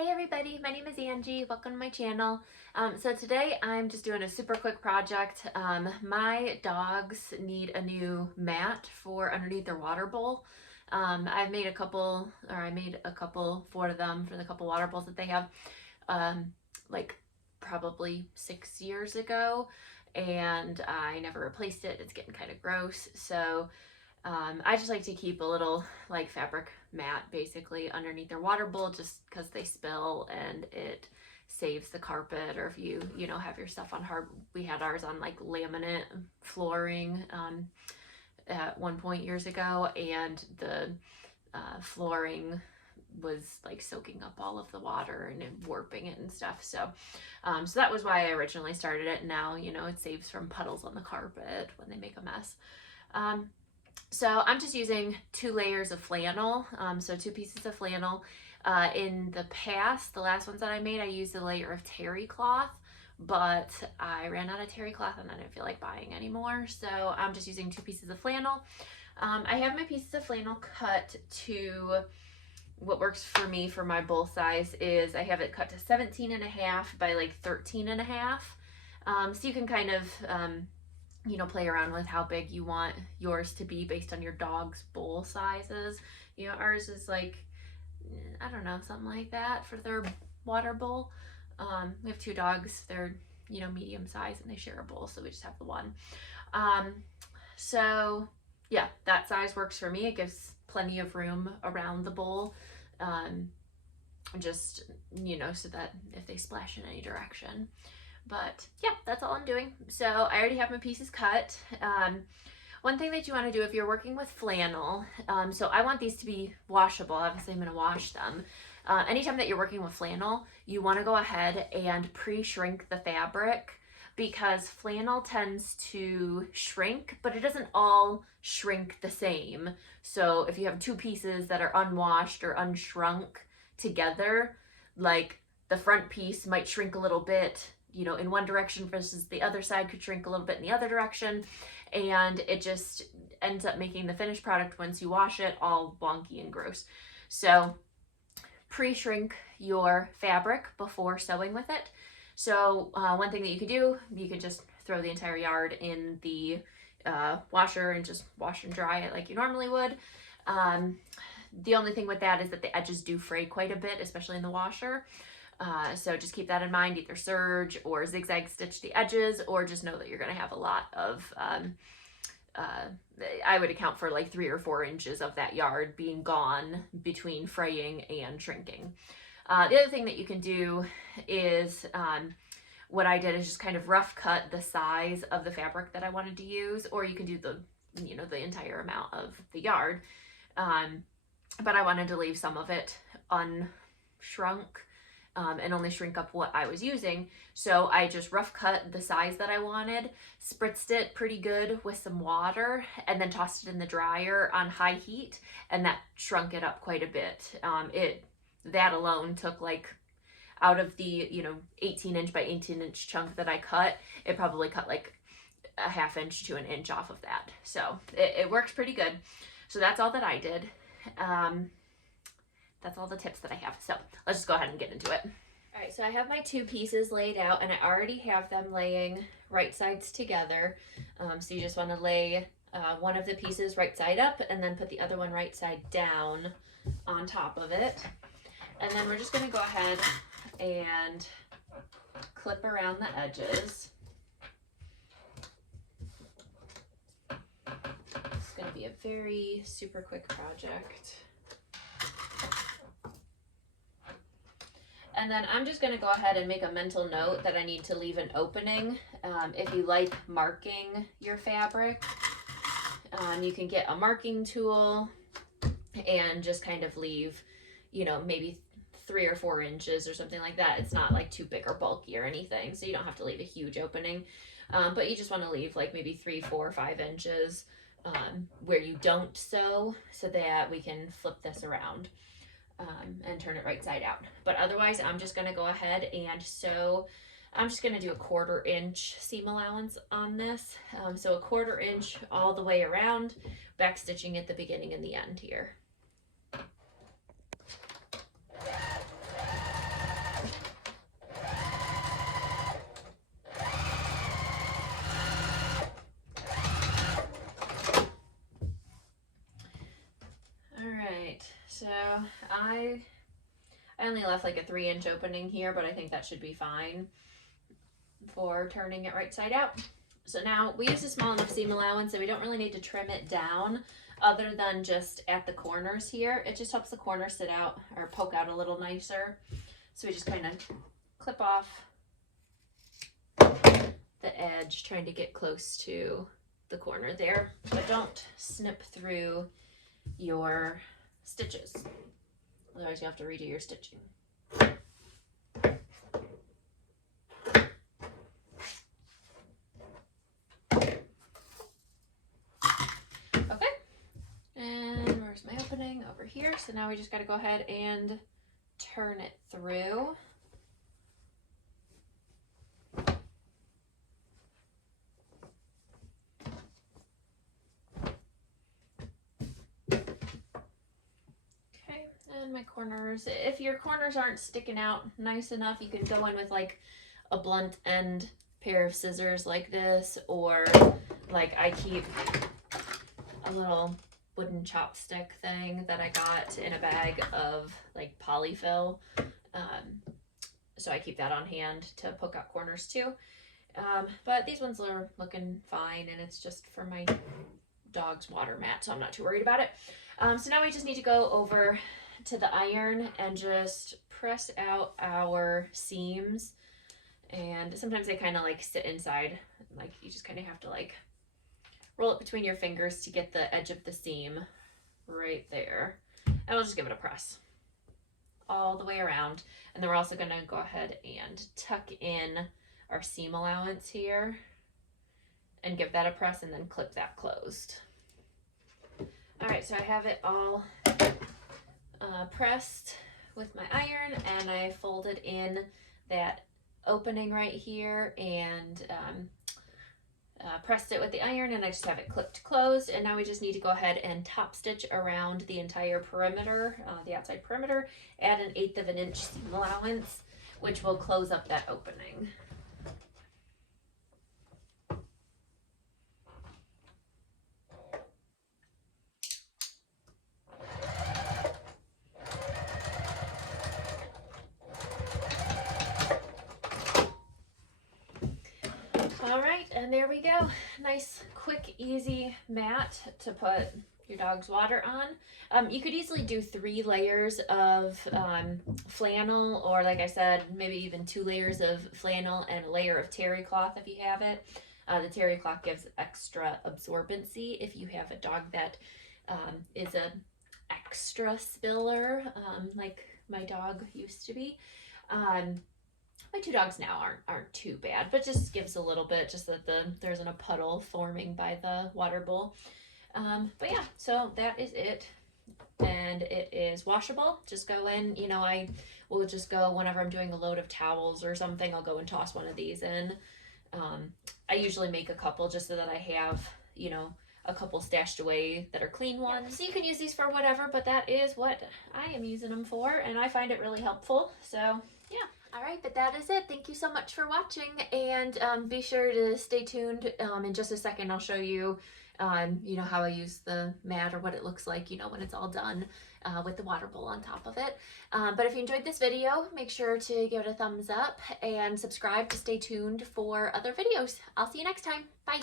Hi everybody, my name is Angie. Welcome to my channel. So today I'm just doing a super quick project. My dogs need a new mat for underneath their water bowl. I made a couple for them for the couple water bowls that they have, like probably 6 years ago, and I never replaced it. It's getting kind of gross, so I just like to keep a little like fabric mat basically underneath their water bowl just because they spill and it saves the carpet. Or if you have your stuff on hard, we had ours on like laminate flooring at one point years ago, and the flooring was like soaking up all of the water and warping it and stuff. So that was why I originally started it. Now it saves from puddles on the carpet when they make a mess. So I'm just using 2 layers of flannel, so 2 pieces of flannel. In the past, the last ones that I made, I used a layer of terry cloth, but I ran out of terry cloth and I didn't feel like buying anymore, so I'm just using 2 pieces of flannel. I have my pieces of flannel cut to what works for me for my bowl size is I have it cut to 17.5 by like 13.5. So you can kind of play around with how big you want yours to be based on your dog's bowl sizes. Ours is like, I don't know, something like that for their water bowl. We have 2 dogs. They're, medium size, and they share a bowl, so we just have the one. So yeah, that size works for me. It gives plenty of room around the bowl. Just, so that if they splash in any direction. But yeah, that's all I'm doing. So I already have my pieces cut. One thing that you want to do if you're working with flannel, so I want these to be washable. Obviously, I'm going to wash them. Anytime that you're working with flannel, you want to go ahead and pre-shrink the fabric, because flannel tends to shrink, but it doesn't all shrink the same. So if you have 2 pieces that are unwashed or unshrunk together, like the front piece might shrink a little bit, in one direction versus the other side could shrink a little bit in the other direction, and it just ends up making the finished product, once you wash it, all wonky and gross. So pre-shrink your fabric before sewing with it. So one thing that you could do, you could just throw the entire yard in the washer and just wash and dry it like you normally would. The only thing with that is that the edges do fray quite a bit, especially in the washer. So just keep that in mind. Either serge or zigzag stitch the edges, or just know that you're going to have a lot of, I would account for like 3 or 4 inches of that yard being gone between fraying and shrinking. The other thing that you can do is, what I did is just kind of rough cut the size of the fabric that I wanted to use, or you can do the entire amount of the yard. But I wanted to leave some of it unshrunk, and only shrink up what I was using. So I just rough cut the size that I wanted, spritzed it pretty good with some water, and then tossed it in the dryer on high heat, and that shrunk it up quite a bit. That alone took, like, out of the 18-inch by 18-inch chunk that I cut, it probably cut like a ½ inch to an inch off of that. So it works pretty good. So that's all that I did. That's all the tips that I have. So let's just go ahead and get into it. All right, so I have my 2 pieces laid out, and I already have them laying right sides together. So you just want to lay one of the pieces right side up, and then put the other one right side down on top of it. And then we're just going to go ahead and clip around the edges. It's going to be a very super quick project. And then I'm just going to go ahead and make a mental note that I need to leave an opening. If you like marking your fabric, you can get a marking tool and just kind of leave, maybe 3 or 4 inches or something like that. It's not like too big or bulky or anything, so you don't have to leave a huge opening. But you just want to leave like maybe 3, 4, 5 inches where you don't sew, so that we can flip this around. And turn it right side out. But otherwise, I'm just going to go ahead and sew. I'm just going to do a 1/4 inch seam allowance on this. So a 1/4 inch all the way around, back stitching at the beginning and the end here. I only left like a 3-inch opening here, but I think that should be fine for turning it right side out. So now we use a small enough seam allowance that we don't really need to trim it down other than just at the corners here. It just helps the corners sit out or poke out a little nicer. So we just kind of clip off the edge, trying to get close to the corner there, but don't snip through your stitches. Otherwise you have to redo your stitching. Okay, and where's my opening? Over here. So now we just got to go ahead and turn it through. My corners, if your corners aren't sticking out nice enough, you can go in with like a blunt end pair of scissors like this, or like I keep a little wooden chopstick thing that I got in a bag of like polyfill, so I keep that on hand to poke out corners too, but these ones are looking fine, and it's just for my dog's water mat, so I'm not too worried about it. So now we just need to go over to the iron and just press out our seams, and sometimes they kind of like sit inside, like you just kind of have to like roll it between your fingers to get the edge of the seam right there, and we'll just give it a press all the way around. And then we're also going to go ahead and tuck in our seam allowance here and give that a press, and then clip that closed. All right, so I have it all pressed with my iron, and I folded in that opening right here and pressed it with the iron, and I just have it clipped closed. And now we just need to go ahead and top stitch around the entire perimeter, the outside perimeter, add an 1/8 of an inch seam allowance, which will close up that opening. All right, and there we go. Nice, quick, easy mat to put your dog's water on. You could easily do 3 layers of flannel, or like I said, maybe even 2 layers of flannel and a layer of terry cloth if you have it. The terry cloth gives extra absorbency if you have a dog that is a extra spiller, like my dog used to be. My 2 dogs now aren't too bad, but just gives a little bit, just that there isn't a puddle forming by the water bowl. But yeah, so that is it, and it is washable. Just go in, you know, I will just go whenever I'm doing a load of towels or something, I'll go and toss one of these in. I usually make a couple just so that I have, you know, a couple stashed away that are clean ones. So you can use these for whatever, but that is what I am using them for, and I find it really helpful. So yeah. All right, but that is it. Thank you so much for watching, and be sure to stay tuned. In just a second, I'll show you, you know, how I use the mat, or what it looks like, you know, when it's all done, with the water bowl on top of it. But if you enjoyed this video, make sure to give it a thumbs up and subscribe to stay tuned for other videos. I'll see you next time. Bye.